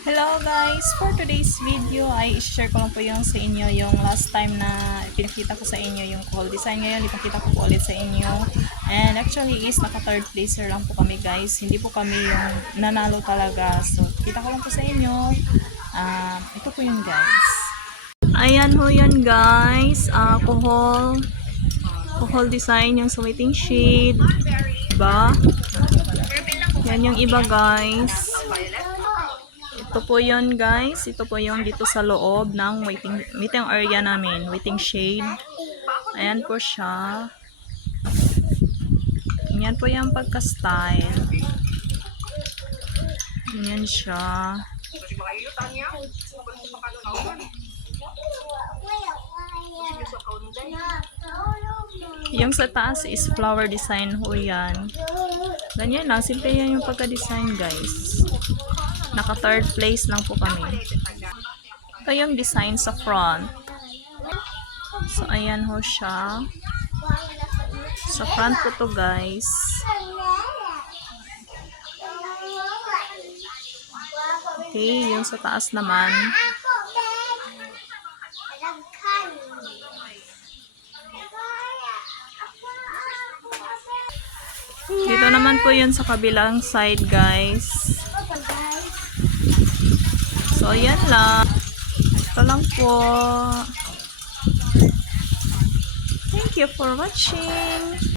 Hello guys! For today's video ay i-share ko lang po yung sa inyo yung last time na pinakita ko sa inyo yung whole design. Ngayon ipakita ko po ulit sa inyo, and actually is naka third placer lang po kami guys, hindi po kami yung nanalo talaga. So kita ko lang po sa inyo, ito po yun guys. Ayan ho yan guys, kuhol design yung sa waiting shade, diba? Yan yung iba guys. Ito po yun guys, ito po yung dito sa loob ng waiting area namin, waiting shade. Ayan po siya. Yan po yung pagka-style. Yan siya. Yung sa taas is flower design ho yan. Ganyan lang, simple yan yung pagka-design guys. Naka third place lang po kami. Ito yung design sa front. So ayan ho siya. Sa front po to guys. Okay, yung sa taas naman. Dito naman po yun sa kabilang side guys. So yan lang. Ito lang po. Thank you for watching.